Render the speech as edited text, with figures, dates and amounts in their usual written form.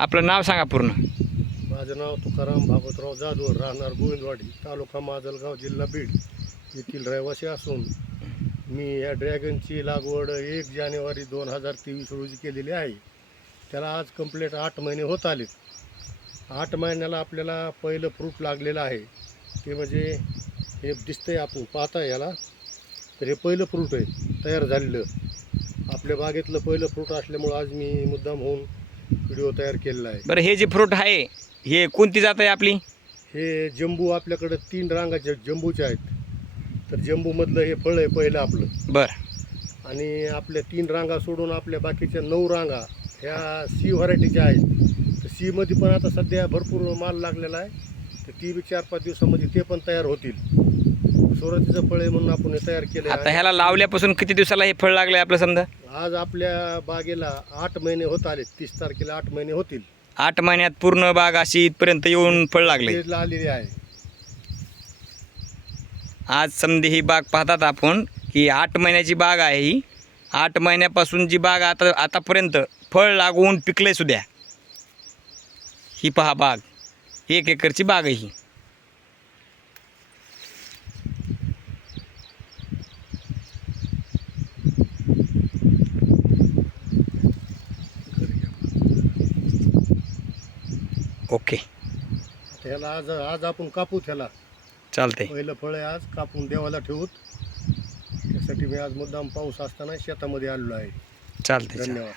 आपलं नाव सांगा पूर्ण. माझं नाव तुकाराम भागवतराव जाधवर, राहणार गोविंदवाडी, तालुका माजलगाव, जिल्हा बीड येथील रहिवासी असून मी या ड्रॅगनची लागवड 1 जानेवारी 2023 रोजी केलेली आहे. त्याला आज कंप्लीट 8 महिने होत आलेत. 8 महिन्याला आपल्याला पहिलं फ्रूट लागलेलं आहे. ते म्हणजे हे दिसतंय, आपण पाहता याला, तर हे पहिलं फ्रूट आहे तयार झालेलं. आपल्या बागेतलं पहिलं फ्रूट असल्यामुळं आज मी मुद्दाम होऊन व्हिडिओ तयार केलेला आहे. बरं, हे जे फ्रूट आहे हे कोणती जात आहे आपली? हे जंबू आपल्याकडे 3 रांगाचे जंबूचे आहेत. तर जंबूमधलं हे फळ आहे पहिलं आपलं. बरं. आणि आपल्या 3 रांगा सोडून आपल्या बाकीच्या 9 रांगा ह्या सी व्हरायटीच्या आहेत. तर सीमध्ये पण आता सध्या भरपूर माल लागलेला आहे. तर ती बी 4-5 दिवसामध्ये ते पण तयार होतील. सुरुवातीचं फळ आहे म्हणून आपण हे तयार केलं. आता ह्याला लावल्यापासून किती दिवसाला हे फळ लागलंय आपलं समजा? आज आपल्या बागेला 8 महिने होत आले. 30 तारखेला 8 महिने होतील. 8 महिन्यात पूर्ण बाग अशी इथपर्यंत येऊन फळ लागले आलेली आहे. आज समधी ही बाग पाहतात आपण की 8 महिन्याची बाग आहे ही. 8 महिन्यापासून जी बाग आतापर्यंत फळ लागून पिकले सुद्धा. ही पहा बाग, 1 एकरची बाग आहे ही. ओके, त्याला आज आपण कापू. त्याला चालतंय. पहिलं फळ आहे, आज कापून देवाला ठेवूत. त्यासाठी मी आज मुद्दाम पाऊस असताना शेतामध्ये आलेलो आहे. चालतंय. धन्यवाद.